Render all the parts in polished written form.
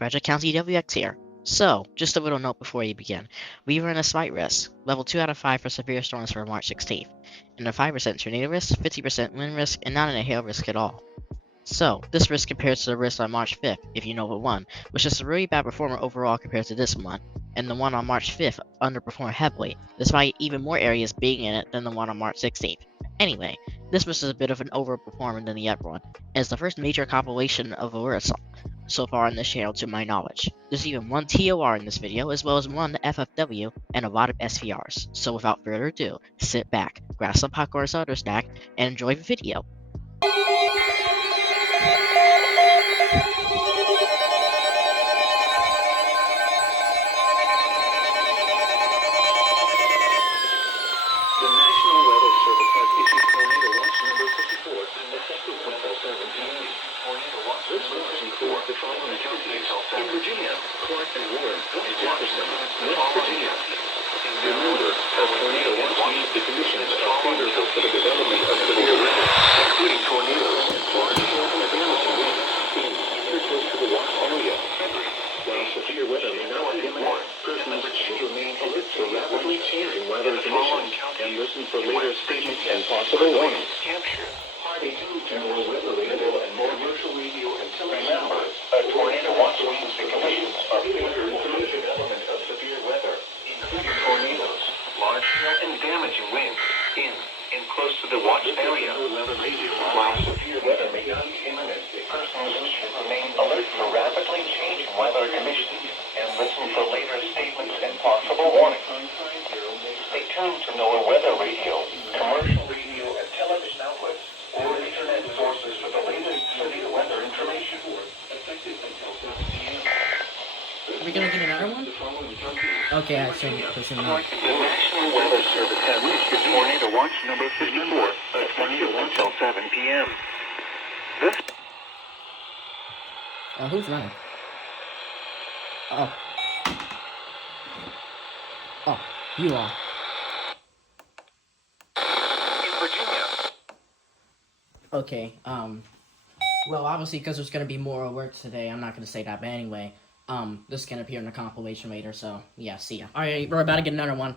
Frederick County WX here. So, just a little note before you begin. We run a slight risk, level 2 out of 5 for severe storms for March 16th, and a 5% tornado risk, 50% wind risk, and not a hail risk at all. So, this risk compares to the risk on March 5th, if you know what one, which is a really bad performer overall compared to this one, and the one on March 5th underperformed heavily, despite even more areas being in it than the one on March 16th. Anyway, this risk is a bit of an overperformer than the other one, and it's the first major compilation of alerts so far on this channel to my knowledge. There's even one TOR in this video, as well as one FFW, and a lot of SVRs. So without further ado, sit back, grab some popcorn or soda snack, and enjoy the video. In Virginia, Clark and Warren, Jefferson, West Virginia. Remember, as tornado watch means the conditions are favorable for the development of severe weather, including tornadoes, large hail, and damaging winds in either close to the watch area. While severe weather may not be imminent, persons should remain alert to rapidly changing weather conditions and listen for later statements and possible warnings. Party to general weather radio and more commercial radio and television. Remember, a tornado watch means the conditions are favorable for the development of severe weather, including tornadoes, large hail, and damaging winds in and close to the watch area. While severe weather may not be imminent, persons should remain alert for rapidly changing weather conditions and listen for later statements and possible warnings. Stay tuned to NOAA Weather Radio, commercial radio, and television outlets, or internet sources for the latest severe weather information. Are we gonna get another one? Okay, I assume this is not. The National Weather Service has issued tornado watch number 54, effective until 7 p.m. This... Who's running? Oh. Oh, you are. In Virginia. Okay, well, obviously, because there's gonna be more alerts today, I'm not gonna say that, but anyway, this can appear in the compilation later, so, yeah, see ya. Alright, we're about to get another one.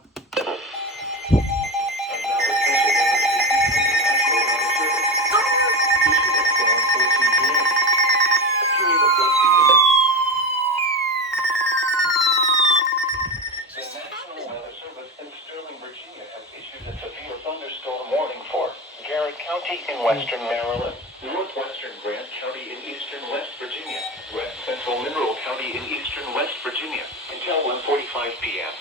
In western Maryland, northwestern Grant County in eastern West Virginia, west central Mineral County in eastern West Virginia, until 1:45 p.m.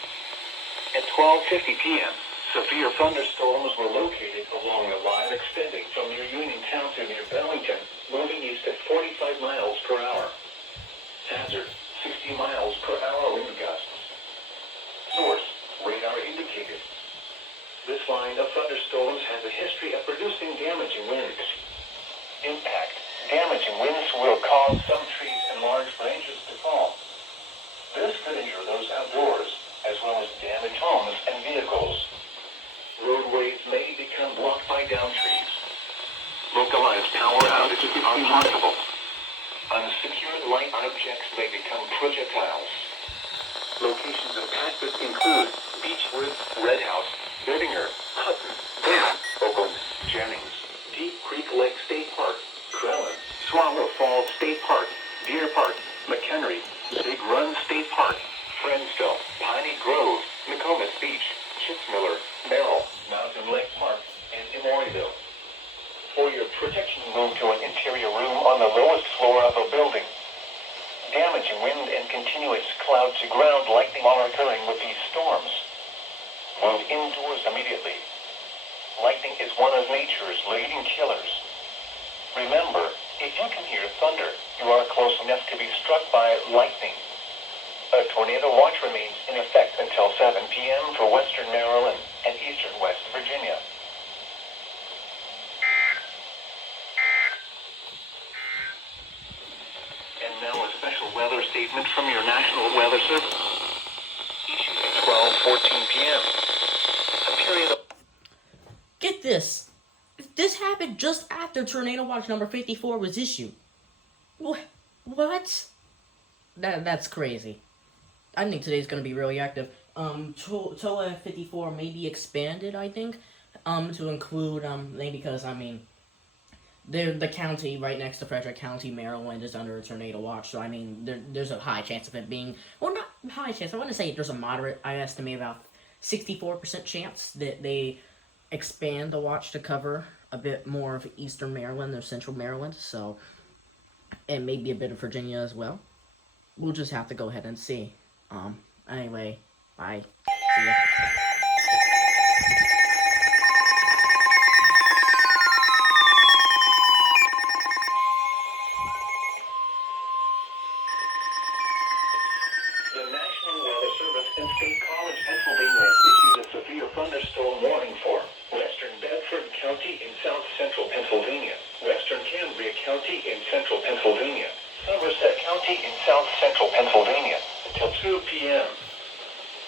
At 12:50 p.m., severe thunderstorms were located along a line extending from near Uniontown to near Bellington, moving east at 45 miles per hour. Hazard, 60 miles per hour wind gusts. Source, radar indicated. This line of thunderstorms has a history of producing damaging winds. Impact. Damaging winds will cause some trees and large branches to fall. This could injure those outdoors, as well as damage homes and vehicles. Roadways may become blocked by downed trees. Localized power outages are possible. Unsecured light objects may become projectiles. Locations of hazards include Beechwood, Red House, Bidinger, Hutton, Dam, Oakland, Jennings, Deep Creek Lake State Park, Crellin, Swallow Falls State Park, Deer Park, McHenry, Big Run State Park, Friendsville, Piney Grove, Nokomis Beach, Chitzmiller, Merrill, Mountain Lake Park, and Emoryville. For your protection, move to an interior room on the lowest floor of a building. Damaging wind and continuous cloud-to-ground lightning are occurring with these storms. Move indoors immediately. Lightning is one of nature's leading killers. Remember, if you can hear thunder, you are close enough to be struck by lightning. A tornado watch remains in effect until 7 p.m. for western Maryland and eastern West Virginia. And now a special weather statement from your National Weather Service. Issued at 12:14 p.m. A period of... Get this. This happened just after Tornado Watch number 54 was issued. What? That's crazy. I think today's gonna be really active. TOA 54 may be expanded, I think, to include, maybe because, I mean, the county right next to Frederick County, Maryland, is under a tornado watch, so, I mean, there's a high chance of it being, well, not high chance, I want to say there's a moderate, I estimate about 64% chance that they expand the watch to cover a bit more of eastern Maryland or central Maryland, so, and maybe a bit of Virginia as well. We'll just have to go ahead and see. Anyway, bye. See ya. The National Weather Service in State College, Pennsylvania has issued a severe thunderstorm warning for western Bedford County in south central Pennsylvania, western Cambria County in central Pennsylvania, Somerset County in south central Pennsylvania, until 2 p.m.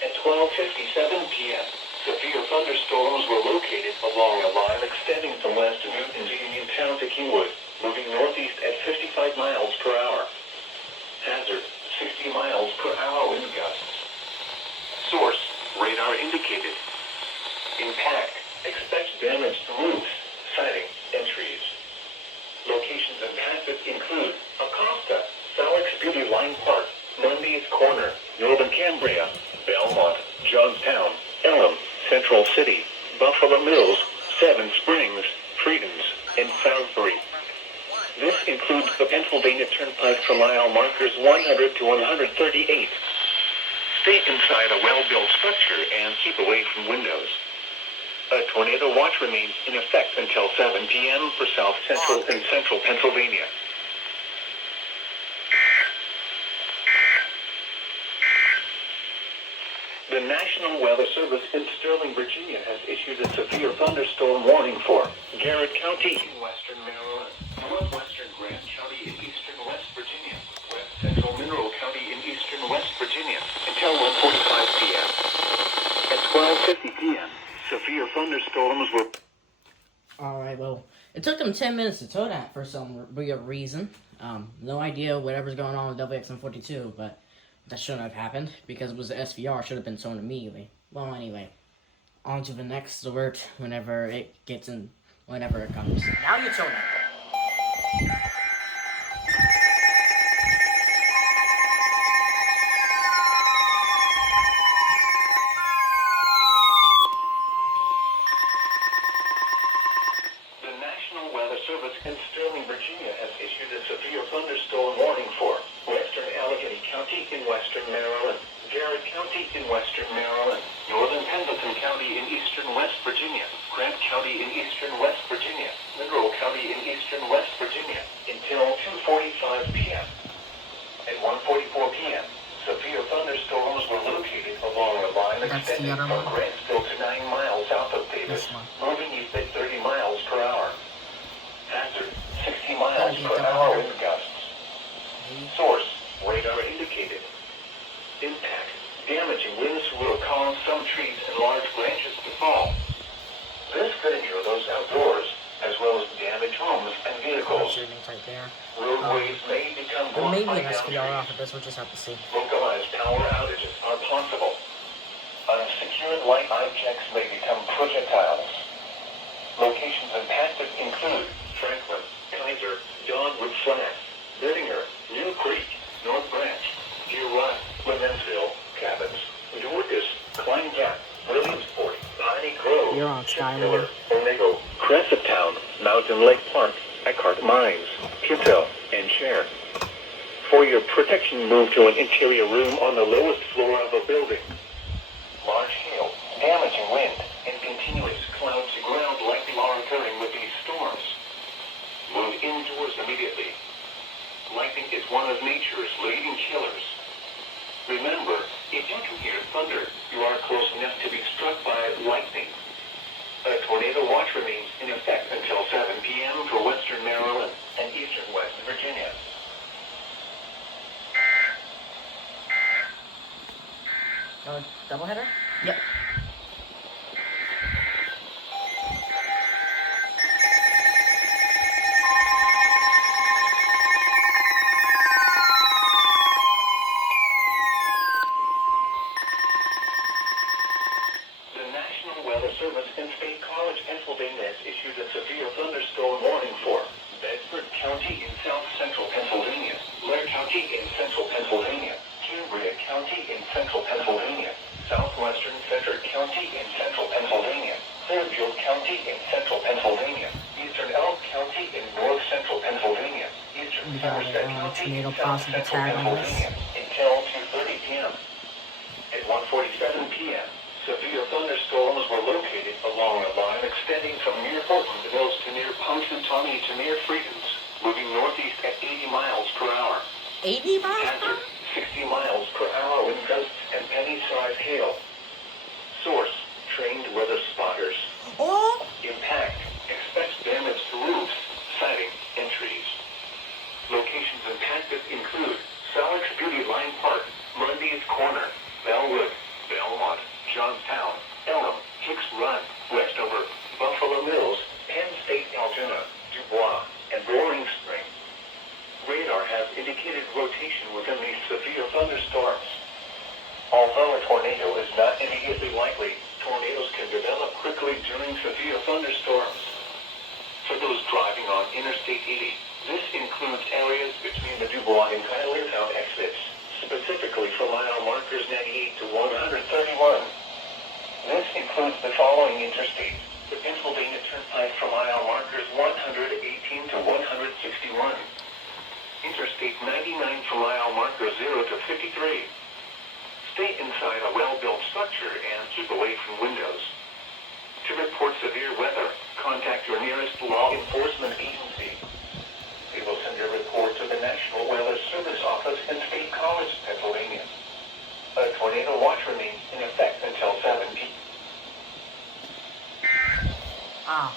At 12:57 p.m., severe thunderstorms were located along a line extending from west Newton to Uniontown to Kingwood, moving northeast at 55 miles per hour. Hazard, 60 miles per hour wind gusts. Source, radar indicated. Impact, expect damage to roofs, siding, and trees. Locations impacted include Acosta, Salix Beauty Line Park, Mundy's Corner, Northern Cambria, Belmont, Johnstown, Elm, Central City, Buffalo Mills, Seven Springs, Freedoms, and Salisbury. This includes the Pennsylvania Turnpike for mile markers 100 to 138. Stay inside a well-built structure and keep away from windows. A tornado watch remains in effect until 7 p.m. for south central and central Pennsylvania. The National Weather Service in Sterling, Virginia has issued a severe thunderstorm warning for Garrett County in western Maryland, northwestern Grant County in eastern West Virginia, west central Mineral County in eastern West Virginia, until 1:45 p.m. At 12:50 p.m., severe thunderstorms were... Alright, well, it took them 10 minutes to tow that for some weird reason. No idea whatever's going on with WXM42, but that shouldn't have happened, because it was the SVR, should have been towed immediately. Well, anyway, on to the next alert whenever it gets in, whenever it comes. Now you tow that. The National Weather Service in Sterling, Virginia has issued a severe thunderstorm warning for western Allegheny County in western Maryland, Garrett County in western Maryland, northern Pendleton County in eastern West Virginia, Grant County in eastern West Virginia, Mineral County in eastern West Virginia, until 2:45 p.m. At 1:44 p.m., severe thunderstorms were located along a line extending from Grantsville to 9 miles south of Davis, moving east at 30 miles per hour. Hazard, 60 miles per hour wind gusts. Source, radar indicated. Impact, damaging winds will cause some trees and large branches to fall. This could injure those outdoors, as well as damage homes and vehicles. Right there. Roadways may become There blocked may by be an downed SVR off trees. of this, we'll just have to see. Localized power outages are possible. Unsecured light eye checks may become projectiles. Locations impacted include Franklin, Kaiser, Dogwood Flat, Bittinger, New Creek, North Branch, Deer Run, Clemensville, Cabins, Dorcas, Klein Gap, Williamsport, Piney Grove, You're on Schuyler, Onego, Crescenttown, Mountain Lake Park, Eckhart Mines, Pinto, and Cher. For your protection, move to an interior room on the lowest floor of a building. Large hail, damaging wind, and continuous cloud-to-ground lightning are occurring with these storms. Move indoors immediately. Lightning is one of nature's leading killers. Remember, if you can hear thunder, you are close enough to be struck by lightning. A tornado watch remains in effect until 7 p.m. for western Maryland and eastern West Virginia. Doubleheader? Yep. Service in State College, Pennsylvania has issued a severe thunderstorm warning for Bedford County in south central Pennsylvania, Blair County in central Pennsylvania, Cambria County in central Pennsylvania, southwestern Frederick County in central Pennsylvania, Clearfield County in central Pennsylvania, eastern Elk County in north central Pennsylvania, eastern We got Somerset a County in tornado south possible central tag on this. Pennsylvania until 2:30 p.m. At 1:47 p.m., severe thunderstorms were located along a line extending from near Portland Mills to near Punxsutawney to near Freedoms, moving northeast at 80 miles per hour. 80 miles per Hazard, 60 miles per hour with gusts and penny-sized hail. Source, trained weather spotters. Oh! Impact, expect damage to roofs, siding, and trees. Locations impacted include Salix Beauty Line Park, Mundy's Corner, Bellwood, Belmont, Johnstown, Elm, Hicks Run, Westover, Buffalo Mills, Penn State Altoona, Dubois, and Roaring Spring. Radar has indicated rotation within these severe thunderstorms. Although a tornado is not immediately likely, tornadoes can develop quickly during severe thunderstorms. For those driving on Interstate 80, this includes areas between the Dubois and Tylertown exits, specifically for mile markers 98 to 131. This includes the following interstates: the Pennsylvania Turnpike for mile markers 118 to 161. Interstate 99 for mile markers 0 to 53. Stay inside a well-built structure and keep away from windows. To report severe weather, contact your nearest law enforcement agency. We will send your report to the National Weather Service Office in State College, Pennsylvania. A tornado watch remains in effect until 7 p.m. Ah.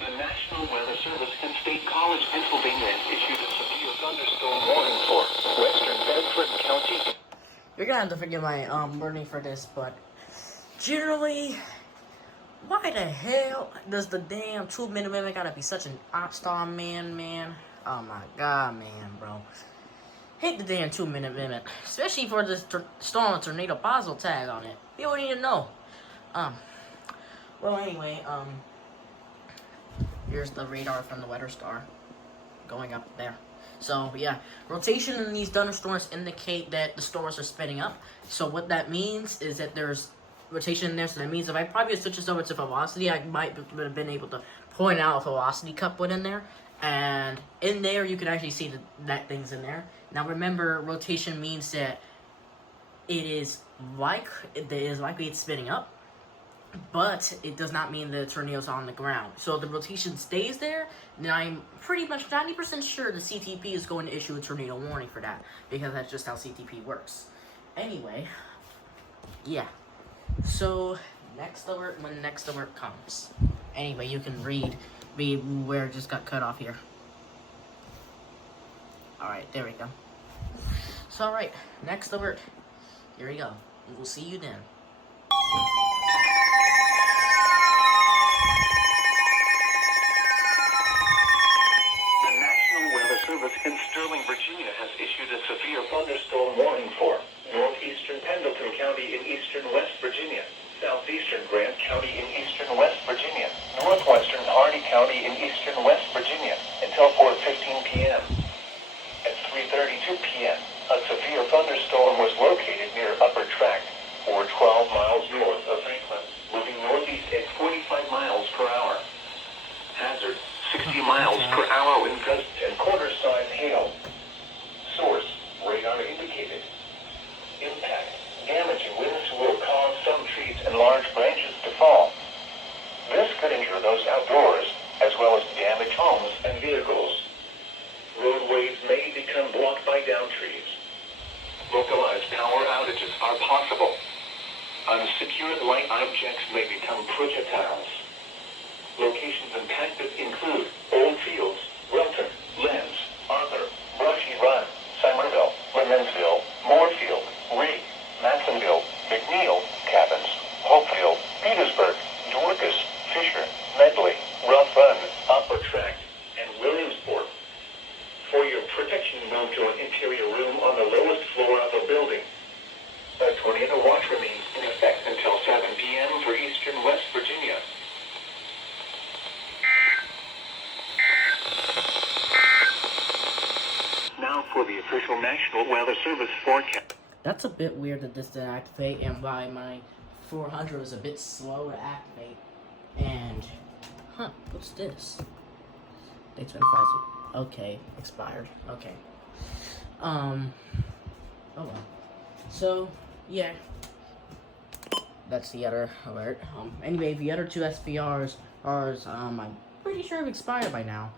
The National Weather Service in State College, Pennsylvania has issued a severe thunderstorm warning for western Bedford County. You're gonna have to forgive my wording for this, but generally, why the hell does the damn 2-minute limit gotta be such an op-star, man? Oh my god, man, bro. Hate the damn 2-minute limit, especially for this storm with tornado possible tag on it. You don't even know. Well, anyway, here's the radar from the Weather Star going up there. So, yeah, rotation in these thunderstorms indicate that the storms are spinning up. So what that means is that there's rotation in there. So that means if I probably switch this over to velocity, I might have been able to point out a velocity cup within there. And in there, you can actually see that thing's in there. Now, remember, rotation means that it is likely it's spinning up. But it does not mean the tornado's on the ground. So if the rotation stays there, then I'm pretty much 90% sure the CTP is going to issue a tornado warning for that, because that's just how CTP works. Anyway, yeah. So when next alert comes. Anyway, you can read where it just got cut off here. Alright, there we go. So alright, next alert. Here we go. We'll see you then. In Sterling, Virginia has issued a severe thunderstorm warning for northeastern Pendleton County in eastern West Virginia, southeastern Grant County in eastern West Virginia, northwestern Hardy County in eastern West Virginia until 4:15 p.m. At 3:32 p.m., a severe thunderstorm was located near Upper Tract, or 12 miles north of Franklin, moving northeast at 45 miles per hour. Hazard, 60 miles per hour wind gusts and quarter-size hail. Source, radar indicated. Impact, damaging winds will cause some trees and large branches to fall. This could injure those outdoors, as well as damage homes and vehicles. Roadways may become blocked by downed trees. Localized power outages are possible. Unsecured light objects may become projectiles. Locations impacted include Old Fields, Wilton, Lenz, Arthur, Brushy Run, Somerville, Lemonsville, Moorfield, Reed, Mansonville, McNeil, Cabins, Hopefield, Petersburg, Dorcas, Fisher, Medley, Rough Run, Upper Tract, and Williamsport. For your protection, move to an interior room on the lowest floor of the building. A tornado watch remains in effect official National Weather Service forecast. That's a bit weird that this didn't activate, and why my 400 was a bit slow to activate. And, what's this? Day 25. Okay, expired. Okay. Oh well. So, yeah. That's the other alert. Anyway, the other two SVRs I'm pretty sure have expired by now.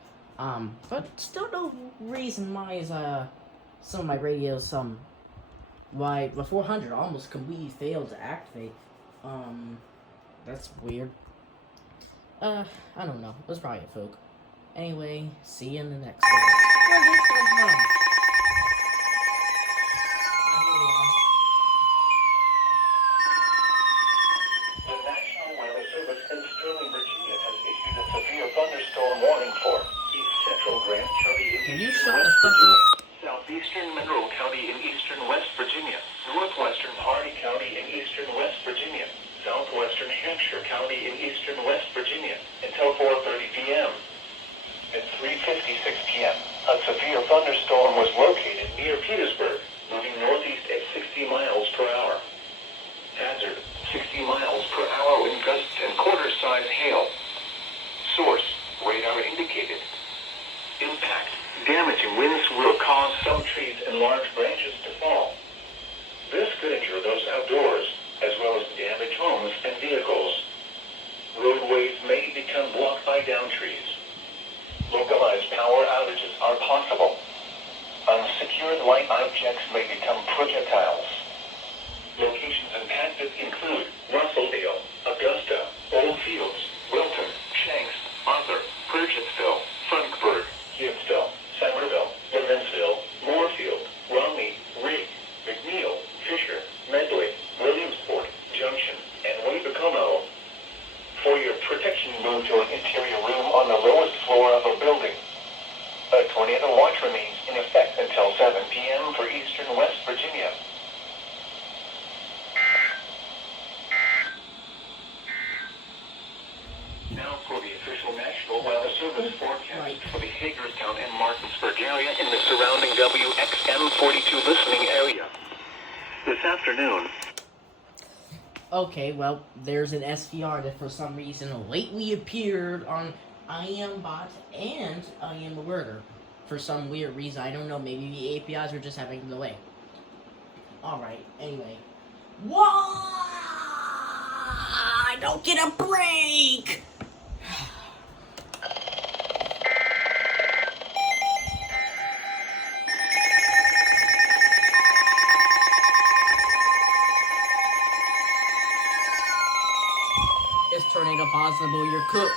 But still no reason why is, some of my radios, why the 400 almost completely failed to activate. That's weird. I don't know. It was probably a fluke. Anyway, see you in the next one. Where did this come from? The National Weather Service in Sterling, Virginia has issued a severe thunderstorm warning for East Central Grant County in Can you eastern shut the West fuck Virginia, up? southeastern Mineral County in eastern West Virginia, northwestern Hardy County in eastern West Virginia, southwestern Hampshire County in eastern West Virginia until 4:30 p.m. At 3:56 p.m., a severe thunderstorm was located near Petersburg, moving northeast at 60 miles per hour. Hazard, 60 miles per hour wind gusts and quarter-size hail. Source, radar indicated. Impact, damaging winds will cause some trees and large branches to fall. This could injure those outdoors, as well as damage homes and vehicles. Roadways may become blocked by downed trees. Localized power outages are possible. Unsecured light objects may become projectiles. Locations impacted include Russelldale, Augusta, Old Fields, Wilton, Shanks, Arthur, Purchasville, Funkford, Gibbsville, Somerville, Levinsville, Moorfield, Romney, Rigg, McNeil, Fisher, Medley, Williamsport, Junction, and Wabecomo. For your protection, move to an interior room on the lowest floor of a building. A tornado watch remains in effect until 7 p.m. for eastern West Virginia. Now for the official National Weather Service forecast for the Hagerstown and Martinsburg area in the surrounding WXM42 listening area. This afternoon. Okay, well, there's an SVR that for some reason lately appeared on I Am Bot and I Am Alerter. For some weird reason, I don't know, maybe the APIs were just having a delay. Alright, anyway. Why? I don't get a break! Is tornado possible? You're cooked.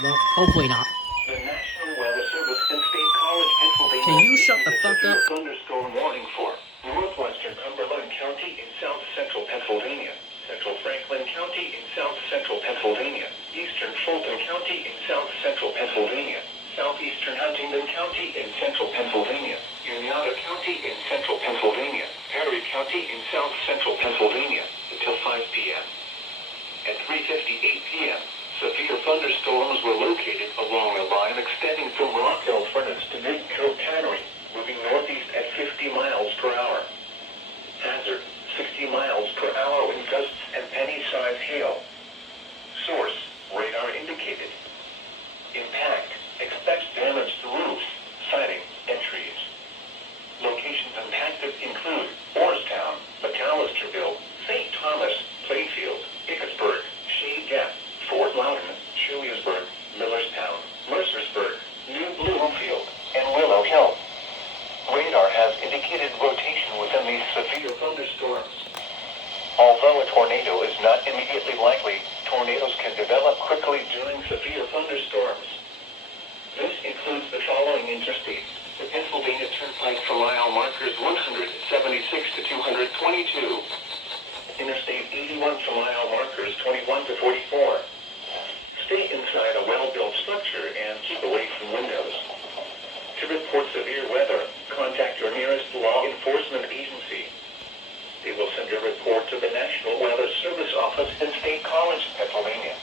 Well, hopefully not. The National Weather Service in State College, Pennsylvania. Can you shut the fuck up? Thunderstorm warning for northwestern Cumberland County in south central Pennsylvania, central Franklin County in south central Pennsylvania, eastern Fulton County in south central Pennsylvania, southeastern Huntingdon County in central Pennsylvania, Uneonta County in central Pennsylvania, Perry County in south central Pennsylvania until 5 p.m. At 3:58 p.m., severe thunderstorms were located along a line extending from Rock Hill Furnace to Midcote Tannery, moving northeast at 50 miles per hour. Hazard, 60 miles per hour wind gusts and penny-sized hail. Source, radar indicated. Impact, expect damage to roofs, siding, and trees. Locations impacted include Orrstown, McAllisterville, St. Thomas, Plainfield, Hickotsburg, Shade Gap, Fort Loudon, Schillersburg, Millerstown, Mercersburg, New Bloomfield, and Willow Hill. Radar has indicated rotation within these severe thunderstorms. Although a tornado is not immediately likely, tornadoes can develop quickly during severe thunderstorms. This includes the following interstates: the Pennsylvania Turnpike for mile markers 176 to 222. Interstate 81 for mile markers 21 to 44. Stay inside a well-built structure and keep away from windows. To report severe weather, contact your nearest law enforcement agency. They will send a report to the National Weather Service office in State College, Pennsylvania.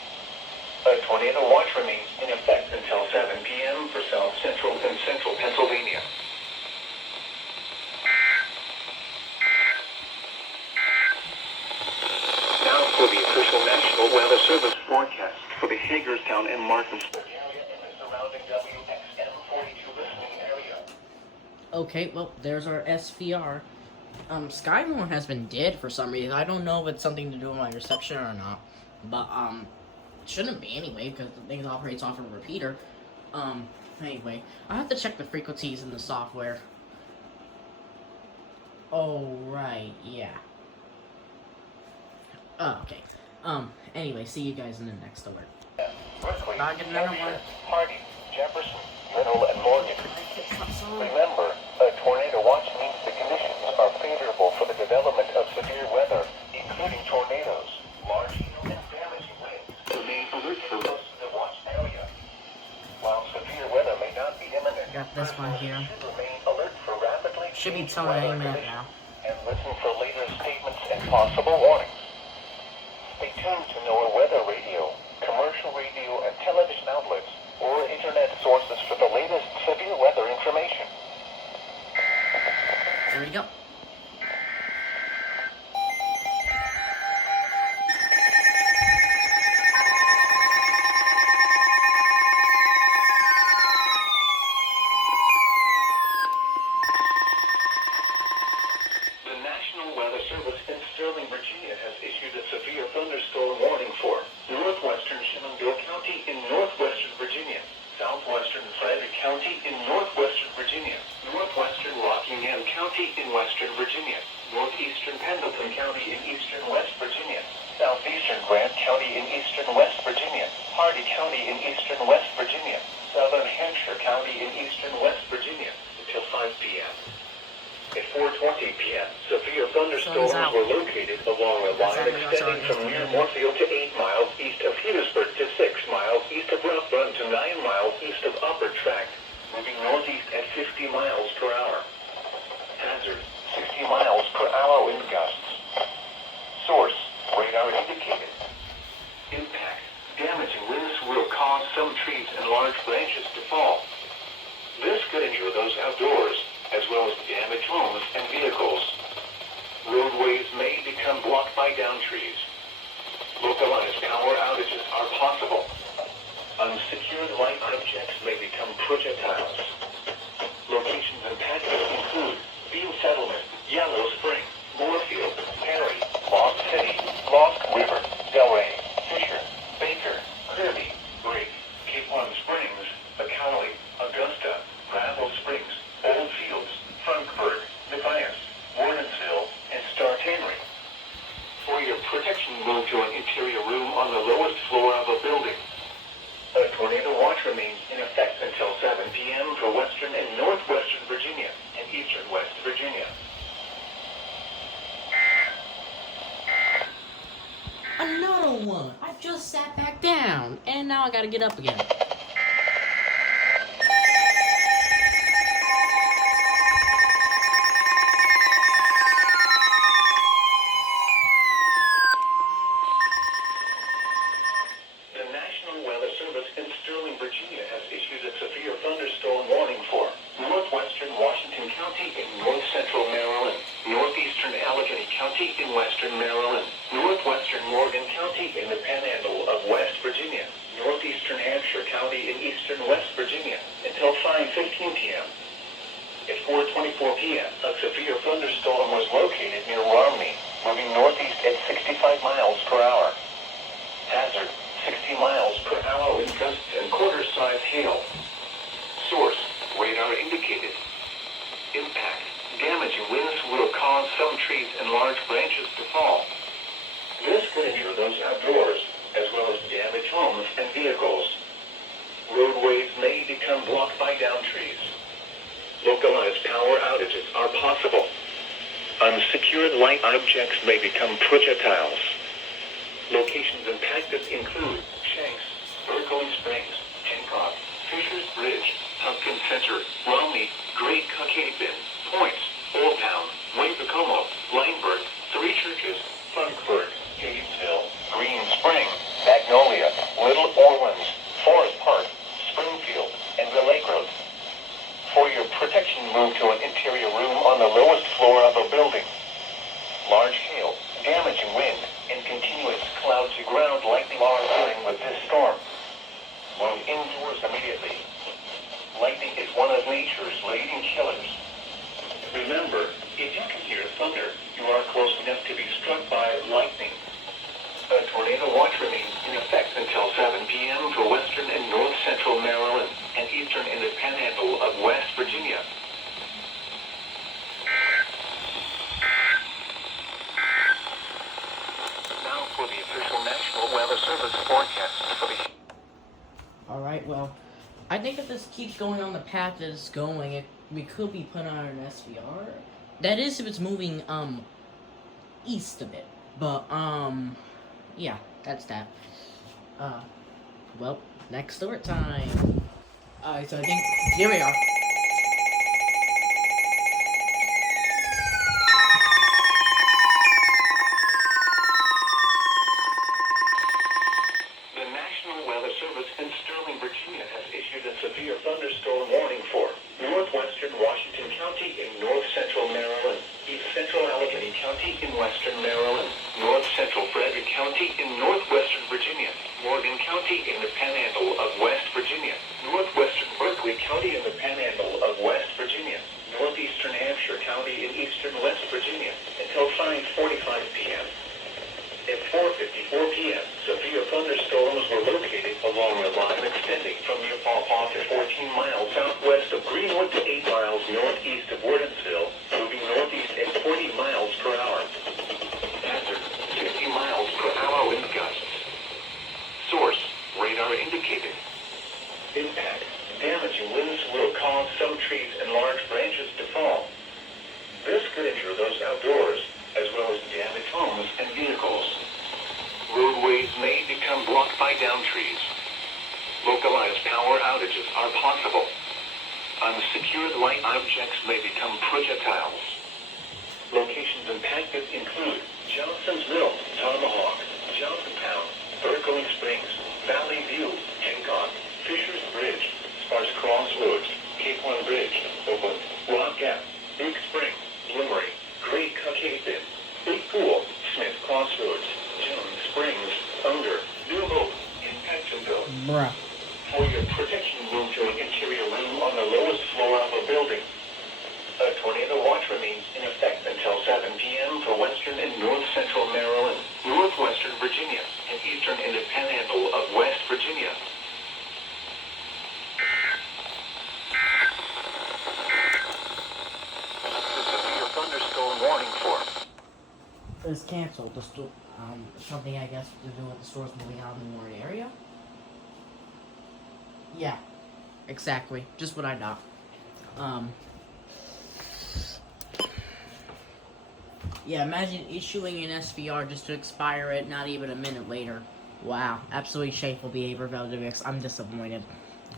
A tornado watch remains in effect until 7 p.m. for south central and central Pennsylvania. National Weather Service forecast for the Hagerstown and Martinsburg area and the surrounding WXM42 listening area. Okay, well, there's our SVR. Skywarn has been dead for some reason. I don't know if it's something to do with my reception or not, but it shouldn't be anyway because the thing operates off of a repeater. Anyway, I have to check the frequencies in the software. Oh right, yeah. Oh, okay. Anyway, see you guys in the next alert. Berkeley, Not getting another Hampshire, one. Hardy, Jefferson, Little, and Morgan. Remember, a tornado watch means the conditions are favorable for the development of severe weather, including tornadoes, large hail, and damaging winds. Remain alert for most of the watch area. While severe weather may not be imminent, Got this one here. should remain alert for rapidly Should be changing telling any weather minute conditions now. and listen for later statements and possible warnings. Stay tuned to NOAA weather radio, commercial radio and television outlets, or internet sources for the latest severe weather information. There we go. The National Weather Service in Sterling, Virginia has issued a severe thunderstorm warning for northwestern Shenandoah County in northwestern Virginia, southwestern Frederick County in northwestern Virginia, northwestern Rockingham County in western Virginia, northeastern Pendleton County in eastern West Virginia, southeastern Grant County in eastern West Virginia, Hardy County in eastern West Virginia, southern Hampshire County in eastern West Virginia until 5 p.m. At 4:20 p.m., severe thunderstorms Sun's out. were located along a line Sun's out. extending from near Moorfield to 8 miles east of Petersburg to 6 miles east of Rough Run to 9 miles east of Upper Tract, moving northeast at 50 miles per hour. Hazard, 60 miles per hour wind gusts. Source, radar indicated. Impact, damaging winds will cause some trees and large branches to fall. This could injure those outdoors, as well as damage homes and vehicles. Roadways may become blocked by downed trees. Localized power outages are possible. Unsecured light objects may become projectiles. Locations impacted include Beale Settlement, Yellow Spring, Moorfield, Perry, Lost City, Lost River, Delray, Fisher, Baker, Kirby, Brigg, Cape One Springs, McCowley, Augusta, Gravel Springs, Oldfields, Frankfurt, Defiance, Warrensville, and Star Tannery. For your protection, move to an interior room on the lowest floor of a building. A tornado watch remains in effect until 7 p.m. for western and northwestern Virginia and eastern West Virginia. Another one! I just sat back down, and now I gotta get up again. The National Weather Service in Sterling, Virginia has issued a severe thunderstorm warning for northwestern Washington County in north central Maryland, northeastern Allegheny County in western Maryland, northwestern Morgan County in the Panhandle of West Virginia, northeastern Hampshire County in eastern West Virginia until 5:15 p.m. At 4:24 p.m., a severe thunderstorm was located near Romney, moving northeast at 65 miles per hour. Hazard, 60 miles per hour wind gusts and quarter-size hail. Source, radar indicated. Impact, damaging winds will cause some trees and large branches to fall. This could injure those outdoors, as well as damage homes and vehicles. Roadways may become blocked by downed trees. Localized power outages are possible. Unsecured light objects may become projectiles. Locations impacted include Shanks, Berkeley Springs, Hancock, Fisher's Bridge, Pumpkin Center, Romney, Great Caucasian, Points, Old Town, Waybacomo, Lineburg, Three Churches, Frankfurt, Gainesville, Green Spring, Magnolia, Little Orleans, Forest Park, Springfield, and the Lake Road. For your protection, move to an interior room on the lowest floor of a building. Large hail, damaging wind, and continuous cloud-to-ground light tornado watch remains in effect until 7 p.m. for western and north central Maryland and eastern in the panhandle of West Virginia. Now for the official National Weather Service forecast for the... Alright, well, I think if this keeps going on the path that it's going, we could be put on an SVR. That is if it's moving, east a bit. But, yeah, that's that. Well, next story time. Alright, so I think, here we are. The National Weather Service in Sterling, Virginia has issued a severe thunderstorm warning for northwestern Washington County in north central Maryland, east central Allegheny County in western Maryland, north central Frederick County in northwestern Virginia, Morgan County in the panhandle of West Virginia, northwestern Berkeley County in the panhandle of West Virginia, northeastern Hampshire County in eastern West Virginia until 5:45 p.m. At 4:54 p.m., severe thunderstorms were located along the line extending from near Paw Paw to 14 miles southwest of Greenwood to 8 miles northeast of Wardensville, moving northeast at 40 miles per hour. Hazard, 60 miles per hour wind gusts. Source, radar indicated. Impact, damaging winds will cause some trees and large branches to fall. This could injure those outdoors, as well as damage homes and vehicles. Roadways may become blocked by downed trees. Localized power outages are possible. Unsecured light objects may become projectiles. Locations impacted include Johnson's Mill, Tomahawk, Johnsontown, Berkeley Springs, Valley View, Hancock, Fisher's Bridge, Sparse Crossroads, Cape Horn Bridge, Oakland, Rock Gap, Big Spring, Bloomery, Great Caucasian, Big Pool, Smith Crossroads, Jones Springs, Thunder, New Hope, and Pattonville. Bruh. For your protection, move to an interior room on the lowest floor of a building. A tornado watch remains in effect until 7 p.m. for western and north central Maryland, northwestern Virginia, and eastern in the panhandle of West Virginia. The severe thunderstorm warning for It's canceled. The store, something I guess to do with the stores moving out of the Maury area. Yeah, exactly. Just what I thought. Yeah, imagine issuing an SVR just to expire it not even a minute later. Wow, absolutely shameful behavior of WX. I'm disappointed.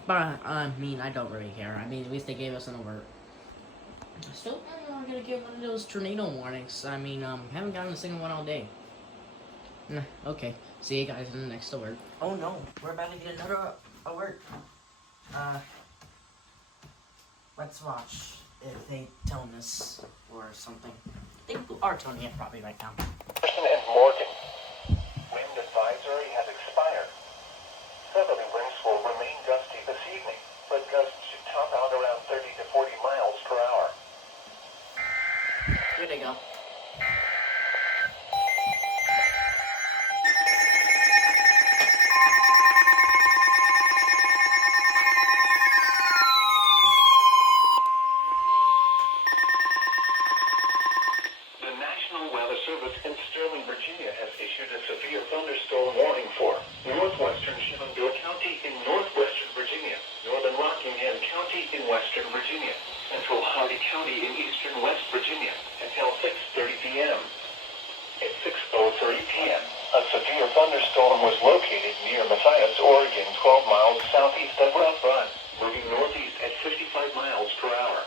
But, I mean, I don't really care. I mean, at least they gave us an alert. Still, I'm not gonna give one of those tornado warnings. I mean, haven't gotten a single one all day. Nah, okay. See you guys in the next alert. Oh no, we're about to get another alert. Let's watch if they tell us or something. They are telling it probably right now. Person and Morgan. Wind advisory has expired. Southerly winds will remain gusty this evening, but gusts should top out around 30 to 40 miles per hour. Here they go. The National Weather Service in Sterling, Virginia has issued a severe thunderstorm warning for northwestern Shenandoah County in northwestern Virginia, northern Rockingham County in western Virginia, central Hardy County in eastern West Virginia until 6:30 p.m. At 6:03 p.m., a severe thunderstorm was located near Matthias, Oregon, 12 miles southeast of Rough Run, moving northeast at 55 miles per hour.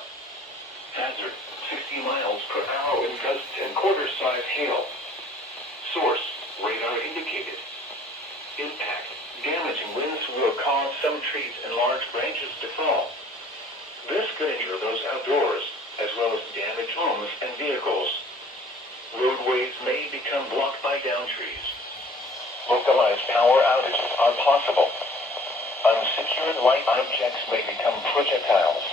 Hazard, 60 miles per hour in gusts and quarter-size hail. Source, radar indicated. Impact, damaging winds will cause some trees and large branches to fall. This could injure those outdoors, as well as damage homes and vehicles. Roadways may become blocked by downed trees. Localized power outages are possible. Unsecured light objects may become projectiles.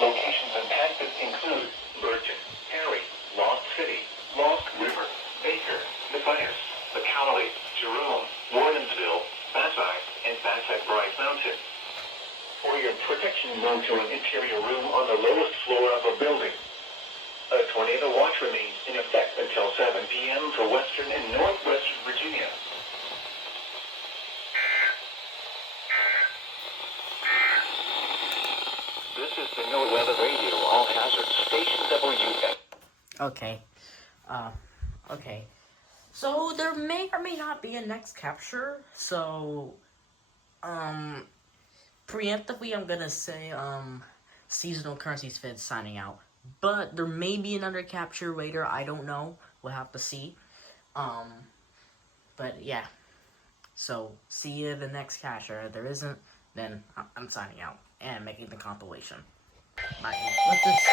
Locations impacted include Burton, Perry, Lost City, Lost River, Baker, Matthias, McAllen, Jerome, Warrensville, Bassai, and Bassai-Bryce Mountain. For your protection, move to an interior room on the lowest floor of a building. A tornado watch remains in effect until 7 p.m. for western and northwestern Virginia. This is the NOAA Weather Radio All Hazard Station WX. Okay. So there may or may not be a next capture. So, preemptively, I'm gonna say, Seasonal Currencies Fed signing out. But there may be another capture later. I don't know. We'll have to see. But yeah. So see you the next capture. If there isn't, then I'm signing out and making the compilation. Let's just.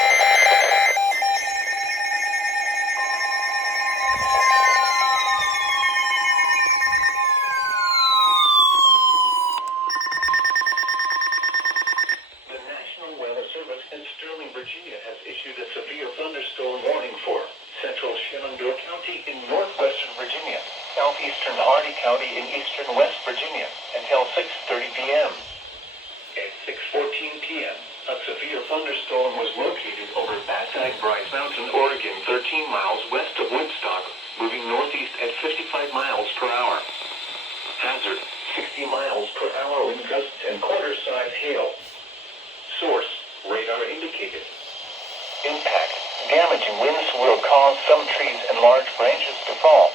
Virginia has issued a severe thunderstorm warning for central Shenandoah County in northwestern Virginia, southeastern Hardy County in eastern West Virginia until 6:30 p.m. At 6:14 p.m., a severe thunderstorm was located over Bassai-Bryce Mountain, Oregon, 13 miles west of Woodstock, moving northeast at 55 miles per hour. Hazard, 60 miles per hour wind gusts and quarter-size hail. Source, radar indicated. Impact. Damaging winds will cause some trees and large branches to fall.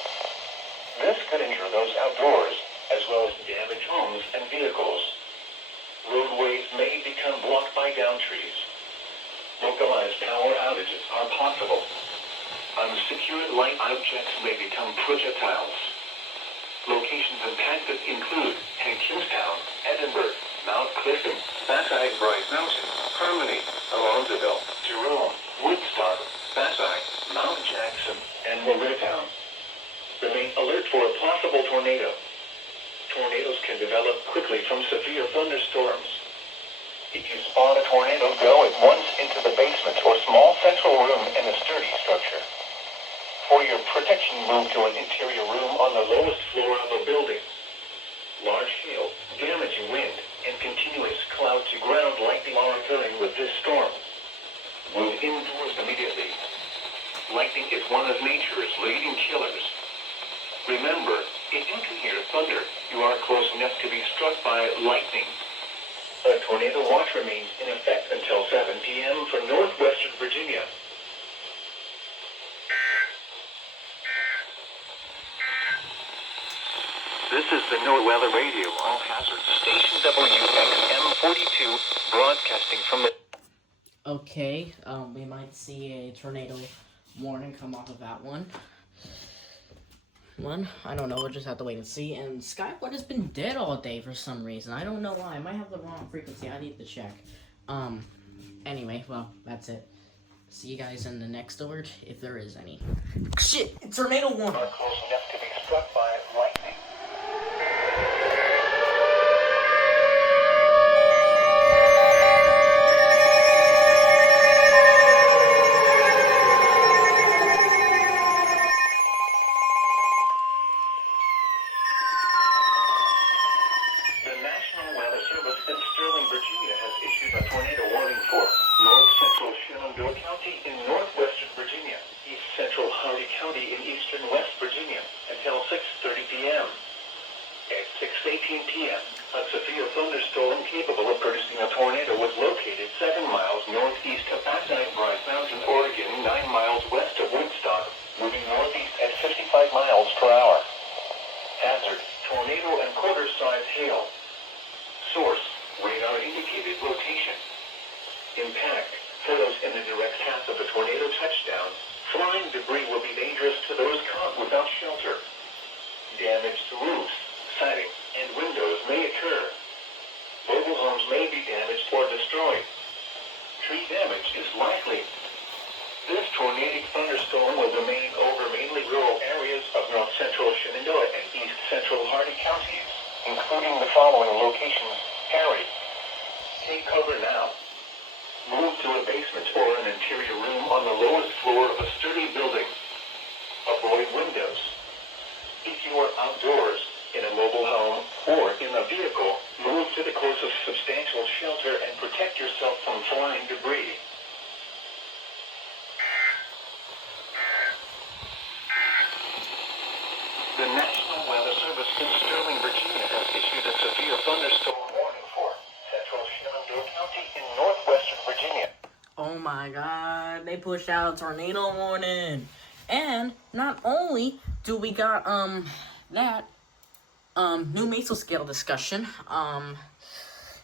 This could injure those outdoors, as well as damage homes and vehicles. Roadways may become blocked by downed trees. Localized power outages are possible. Unsecured light objects may become projectiles. Locations impacted include Kingstown, Edinburgh, Mount Clifton, Bassai-Bryce Mountain, Harmony, Alonzaville, Jerome, Woodstock, Bassai, Mount Jackson, and Morgantown. Remain alert for a possible tornado. Tornadoes can develop quickly from severe thunderstorms. If you spot a tornado, go at once into the basement or small central room in a sturdy structure. For your protection, move to an interior room on the lowest floor of a building. Large hail, damaging wind, and continuous cloud-to-ground lightning are occurring with this storm. Move indoors immediately. Lightning is one of nature's leading killers. Remember, if you can hear thunder, you are close enough to be struck by lightning. A tornado watch remains in effect until 7 p.m. for northwestern Virginia. This is the NOAA Weather Radio All Hazard Station WXM42 broadcasting from the... Okay, we might see a tornado warning come off of that one. I don't know, we'll just have to wait and see. And Skype has been dead all day for some reason. I don't know why. I might have the wrong frequency. I need to check. Anyway, well, that's it. See you guys in the next alert, if there is any. Shit! Tornado warning! Are close enough to be struck by lightning. Virginia has issued a tornado warning for north central Shenandoah County in northwestern Virginia, east central Hardy County in eastern West Virginia until 6:30 p.m. At 6:18 p.m., a severe thunderstorm capable of producing a tornado was located 7 miles northeast of Bassai-Bryce Mountain, Oregon, 9 miles west of Woodstock, moving northeast at 55 miles per hour. Hazard, tornado and quarter-size hail. Source, radar indicated location. Impact, photos in the direct path of a tornado touchdown. Flying debris will be dangerous to those caught without shelter. Damage to roofs, siding, and windows may occur. Mobile homes may be damaged or destroyed. Tree damage is likely. This tornadic thunderstorm will remain over mainly rural areas of north central Shenandoah and east central Hardy counties, including the following locations: Harry. Take cover now. Move to a basement or an interior room on the lowest floor of a sturdy building. Avoid windows. If you are flying debris. The National Weather Service in Sterling, Virginia has issued a severe thunderstorm warning for central Shenandoah County in northwestern Virginia. Oh my god, they pushed out a tornado warning. And not only do we got that new mesoscale discussion.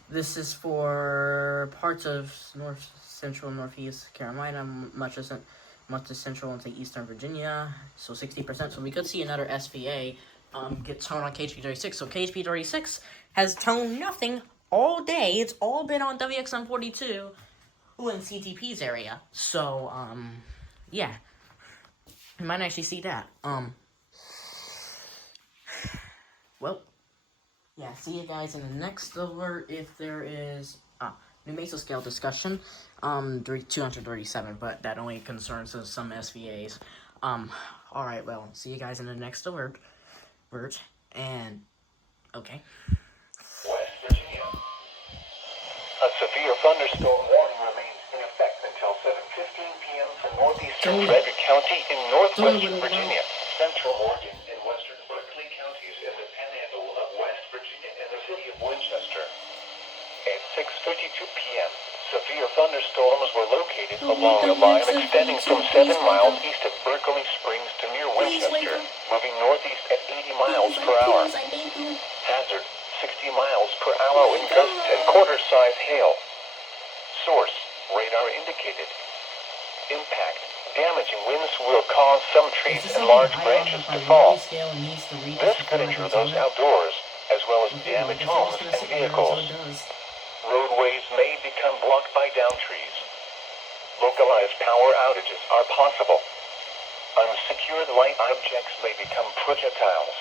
This is for parts of north central northeast Carolina, much of central into eastern Virginia, so 60%. So we could see another SVA get toned on KHB36. So KHB36 has toned nothing all day. It's all been on WXM42 in CTP's area. So yeah, you might actually see that. Well, yeah, see you guys in the next alert if there is new mesoscale discussion. 237, but that only concerns some SVAs. Alright, well, see you guys in the next alert. And okay. West Virginia. A severe thunderstorm warning remains in effect until 7:15 p.m. for northeastern Frederick County in northwestern Virginia, central Morgan and western Berkeley counties in the panhandle of West Virginia and the city of Winchester. At 6:52 p.m., severe thunderstorms were located along a line extending from 7 miles east of Berkeley Springs to near Winchester, moving northeast at 80 miles per hour. Hazard, 60 miles per hour in gusts and quarter-size hail. Source, radar indicated. Impact, damaging winds will cause some trees and large branches to fall. This could injure those outdoors, as well as damage homes and vehicles. Roadways may become blocked by down trees. Localized power outages are possible. Unsecured light objects may become projectiles.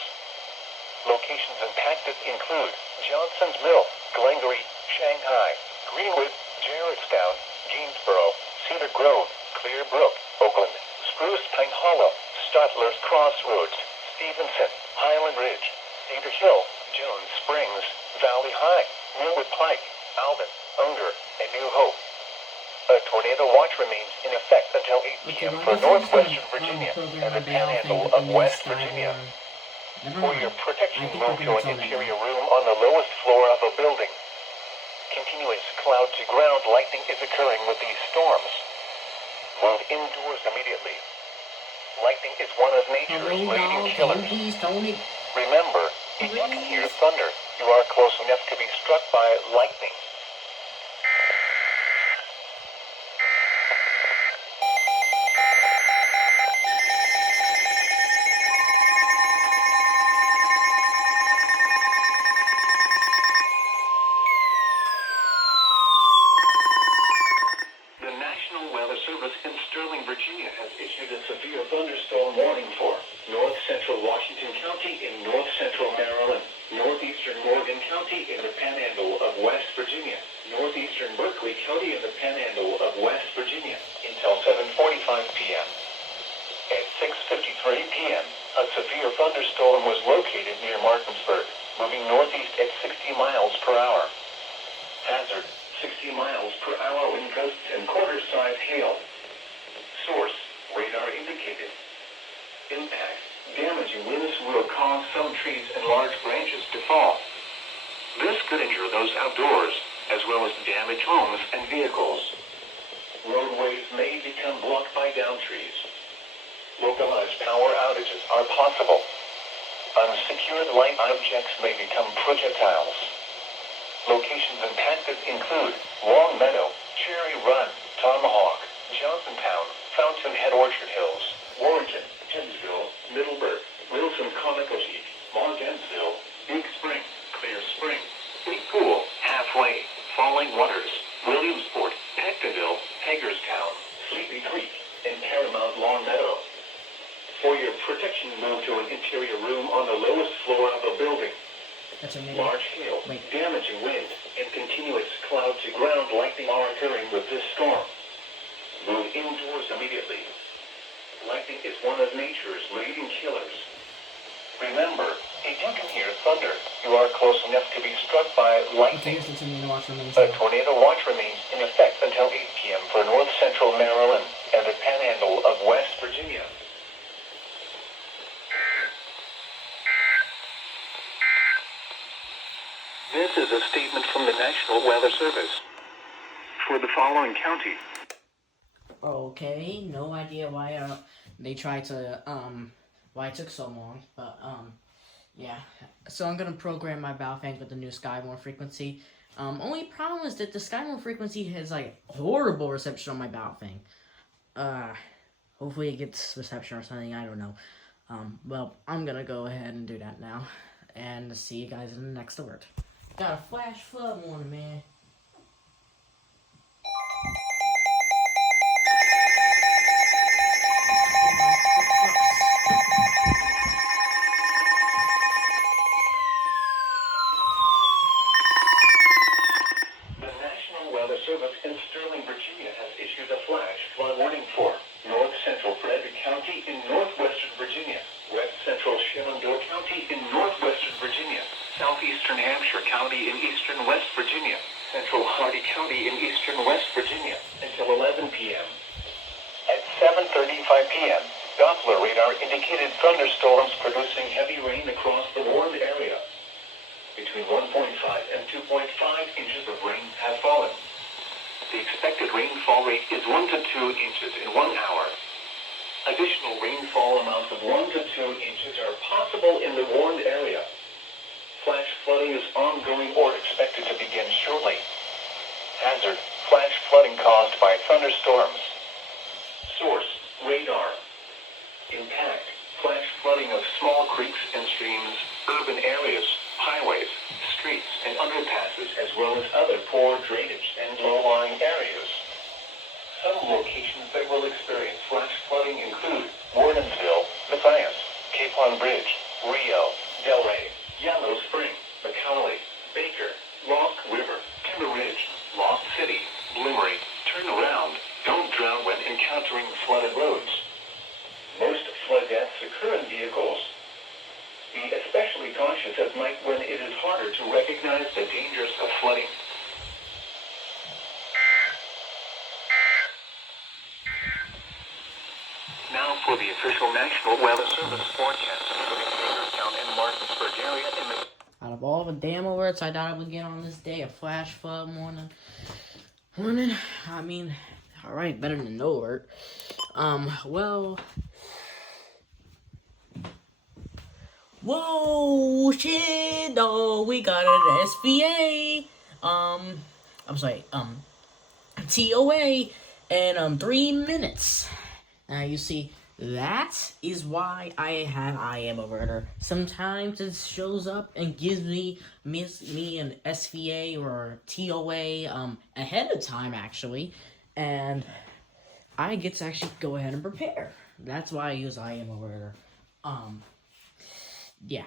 Locations impacted include Johnson's Mill, Glengarry, Shanghai, Greenwood, Jarrettstown, Gainsboro, Cedar Grove, Clear Brook, Oakland, Spruce Pine Hollow, Stotler's Crossroads, Stevenson, Highland Ridge, Cedar Hill, Jones Springs, Valley High, Millwood Pike, Alvin, Unger, and New Hope. A tornado watch remains in effect until 8 p.m. for northwestern Virginia and the panhandle of West Virginia. For your protection, move to an interior room on the lowest floor of a building. Continuous cloud-to-ground lightning is occurring with these storms. Move indoors immediately. Lightning is one of nature's leading killers. Remember, if you can hear thunder, you are close enough to be struck by lightning. The National Weather Service in Sterling, Virginia has issued a severe thunderstorm warning for north central Washington County in north central Maryland, northeastern Morgan County in the panhandle of West Virginia, northeastern Berkeley County in the panhandle of West Virginia, until 7:45 p.m. At 6:53 p.m., a severe thunderstorm was located near Martinsburg, moving northeast at 60 miles per hour. Hazard, 60 miles per hour wind gusts and quarter-size hail. Source, radar indicated. Impact, damaging winds will cause some trees and large branches to fall. This could injure those outdoors, as well as damage homes and vehicles. Roadways may become blocked by down trees. Localized power outages are possible. Unsecured light objects may become projectiles. Locations impacted include Long Meadow, Cherry Run, Tomahawk, Johnsontown, Fountainhead Orchard Hills, Warrenton, Timsville, Middleburg, Wilson Conococheque, Margansville, Big Spring, Clear Spring, Big Pool, Halfway, Falling Waters, Williamsport, Pectonville, Hagerstown, Sleepy Creek, and Paramount Long Meadow. For your protection, move to an interior room on the lowest floor of a building. Large hail, damaging wind, and continuous cloud-to-ground lightning are occurring with this storm. Move indoors immediately. Lightning is one of nature's leading killers. Remember, if you can hear thunder, thunder. You are close enough to be struck by Okay, lightning. here's the tornado watch remains. A tornado watch remains in effect until 8 p.m. for north central Maryland and the panhandle of West Virginia. This is a statement from the National Weather Service. For the following county. Okay, no idea why they tried to why it took so long, but yeah. So I'm gonna program my Baofeng with the new Skyborn frequency. Only problem is that the Skyborn frequency has like horrible reception on my Baofeng. Hopefully it gets reception or something, I don't know. Well, I'm gonna go ahead and do that now, and see you guys in the next alert. Got a flash flood warning, man. The National Weather Service in Sterling, Virginia has issued a flash flood warning for north central Frederick County in northwestern Virginia, west central Shenandoah County in northwestern Virginia, southeastern Hampshire County in eastern West Virginia, central Hardy County in eastern West Virginia until 11 p.m. At 7:35 p.m., Doppler radar indicated thunderstorms producing heavy rain across the warned area. Between 1.5 and 2.5 inches of rain have fallen. The expected rainfall rate is 1 to 2 inches in 1 hour. Additional rainfall amounts of 1 to 2 inches are possible in the warned area. Flash flooding is ongoing or expected to begin shortly. Hazard: flash flooding caused by thunderstorms. Source: radar. Impact: flash flooding of small creeks and streams, urban areas, highways, streets, and underpasses, as well as other poor drainage and low-lying areas. Some locations that will experience flash flooding include Warrensville, Matthias, Capon Bridge, Rio, Delray, Yellow Spring, McCauley, Baker, Lost River, Timber Ridge, Lost City, Bloomery. Turn around. Don't drown when encountering flooded roads. Most flood deaths occur in vehicles. Be especially cautious at night when it is harder to recognize the dangers of flooding. Now for the official National Weather Service forecast, including Hagerstown and Martinsburg area in the... Out of all the damn alerts I thought I would get on this day, a flash flood warning. I mean, alright, better than no alert. Well... Whoa, shit, oh, we got an SVA, I'm sorry, TOA, in, 3 minutes. Now, you see, that is why I have IM Alerter. Sometimes it shows up and gives me an SVA or TOA, ahead of time, actually, and I get to actually go ahead and prepare. That's why I use IM Alerter. Yeah,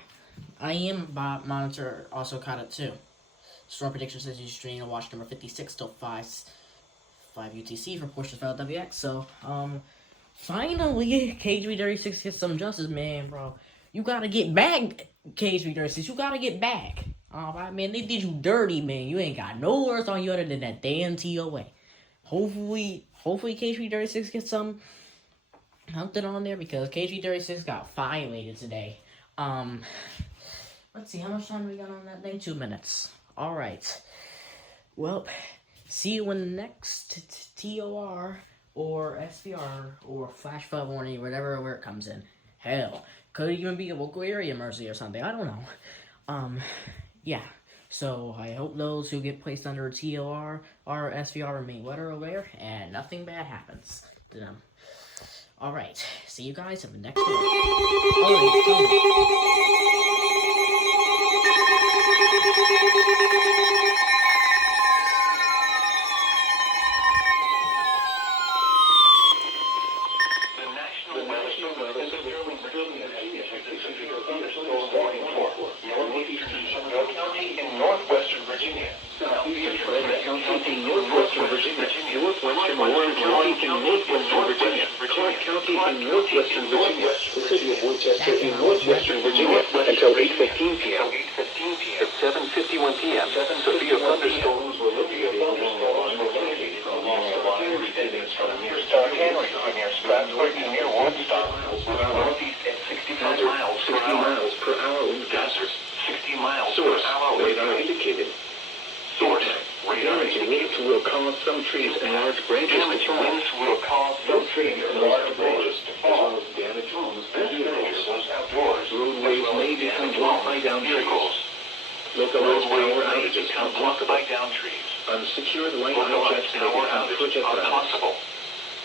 IM bot monitor also caught it too. Storm prediction says you stream to watch number 56 till 5 UTC for portions of WX. So, finally, KHB36 gets some justice, man, bro. You gotta get back, KHB36. You gotta get back. Alright, man, they did you dirty, man. You ain't got no words on you other than that damn TOA. Hopefully KHB36 gets something on there because KHB36 got violated today. Let's see, how much time we got on that thing? 2 minutes. Alright. Well, see you in the next TOR or SVR or flash flood warning, whatever where it comes in. Hell, could even be a local area emergency or something. I don't know. Yeah. So I hope those who get placed under a TOR or SVR remain weather aware and nothing bad happens to them. Alright, see you guys in the next one. Alright, tell me. The National Weather Service in Sterling, Virginia has issued a severe thunderstorm warning for northeastern Shenandoah County in northwestern Virginia, southeastern Frederick County in northwestern Virginia, northwestern Warren County in northwestern Virginia, Clark County in northwestern Virginia, the city of Winchester in northwestern Virginia, and until 8:15 p.m. At 7:51 p.m., severe thunderstorms were located near Stark Henry, near Stratford, to near Woodstock, with a northeast at 65 miles per hour wind gusts, 60 miles per hour radar indicated. Source, damaging winds will cause some trees and large branches to fall. Winds will cause some trees and large branches to fall, as well as damage homes and vehicles. Roadways may become blocked by downed trees. Localized power outages are possible. Unsecured light objects may become projectiles.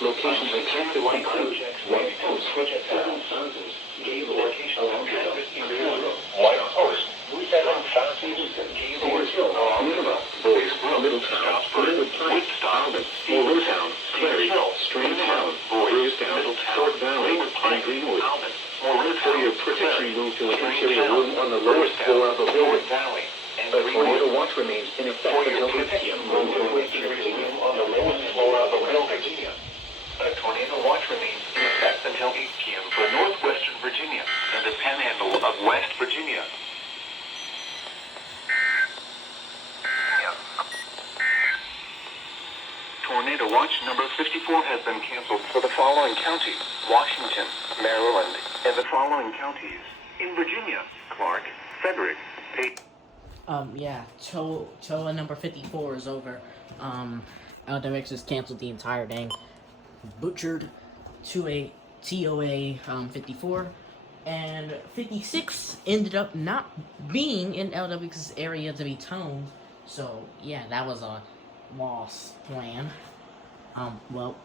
Locations impacted include White Post, Seven Fountains, Gable, along the White Post, Seven Fountains, Gable Hill, Nineveh, Boys Grove, Middletown, Woodstock, Moortown, Clary, Stringtown, Brucestown, Fort Valley, and Greenwood. For your protection, move to an interior room on the lowest floor of the building. A tornado watch remains in effect until 8 p.m. Move to an interior room on the lowest floor of the building. A tornado watch remains in effect until 8 p.m. for northwestern Virginia and the panhandle of West Virginia. Tornado watch number 54 has been canceled for the following counties: Washington, Maryland, and the following counties: in Virginia, Clark, Frederick, Pate. Yeah, TOA number 54 is over. LWX has canceled the entire dang butchered TOA 54, and 56 ended up not being in LWX's area to be toned. So yeah, that was a lost plan. Well,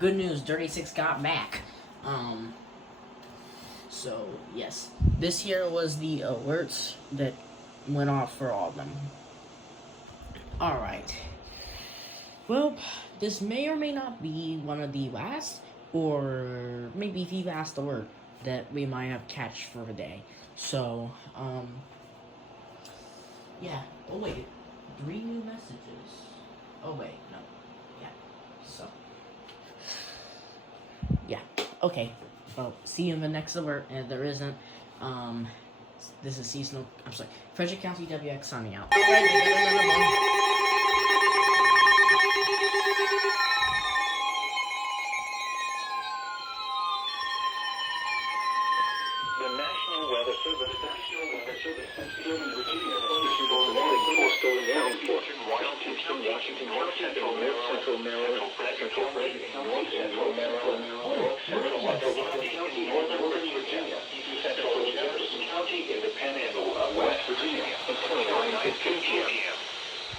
good news, Dirty Six got back. So yes, this here was the alerts that went off for all of them. Alright. Well, this may or may not be one of the last, or maybe the last alert that we might have catch for the day. So, yeah. Oh wait, 3 new messages. Oh wait, no. Yeah. So, yeah. Okay. Well, see you in the next alert, and there isn't. This is seasonal. I'm sorry. Frederick County WX signing out. Alright, we got another one. The National Weather Service has given Virginia thunderstorm warning for eastern Washington, north central Maryland, central Frederick County, central Maryland, central Washington County, northern Virginia, central Jefferson County, in the panhandle of West Virginia, until 9:15 p.m.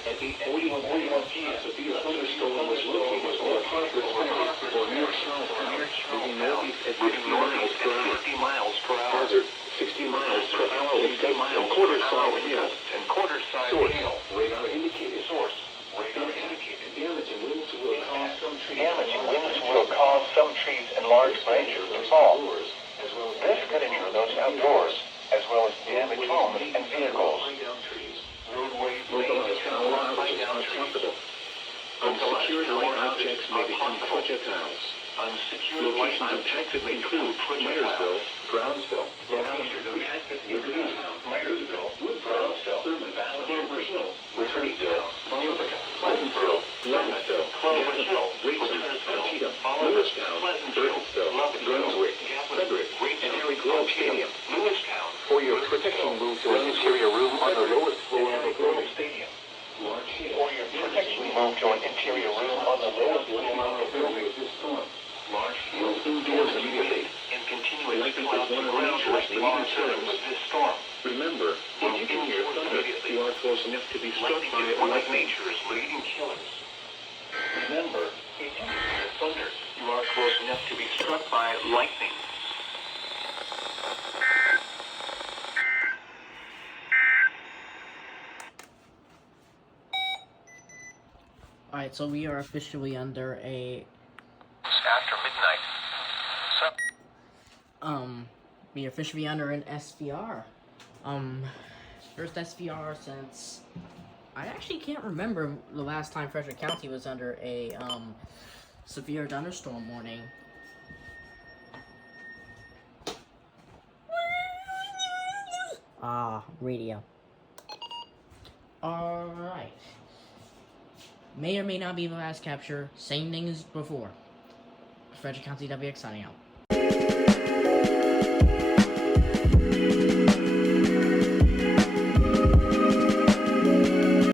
At 8:41 p.m., a severe thunderstorm was located over Harper's Ferry or near Charlestown, moving northeast at 50 miles per hour. Hazard, 60 miles per hour with gusts and quarter-side hail. Source, radar indicated. Damaging winds will cause some trees and large branches to fall. This could injure those outdoors, as well as damage homes and vehicles. Roadways may become blocked by downed trees. Unsecured light objects may become projectiles. Locations impacted include Myersville, Brownsville, Myersville, Brownsville, Clover Hill, Richardsville, Pleasantville, Lewisville, Rachel, Antietam, Lewistown, Burnsville, Brunswick, Frederick, and Harry Grove Stadium. For your protection, move to an interior room on the lowest floor of the Grove Stadium. For your protection, move to an interior room on the lowest floor of the building. Large hail indoors immediately and continuous clouds and ground like monitoring with this storm. Remember, if you can hear thunder, you are close enough to be struck by it. One of nature's leading killers. Remember, if you can hear thunder, you are close enough to be struck by lightning. Alright, so we are officially under a After midnight. we are officially under an SVR. First SVR since I actually can't remember the last time Frederick County was under a severe thunderstorm warning. Radio. Alright. May or may not be the last capture. Same thing as before. Frederick County WX signing out.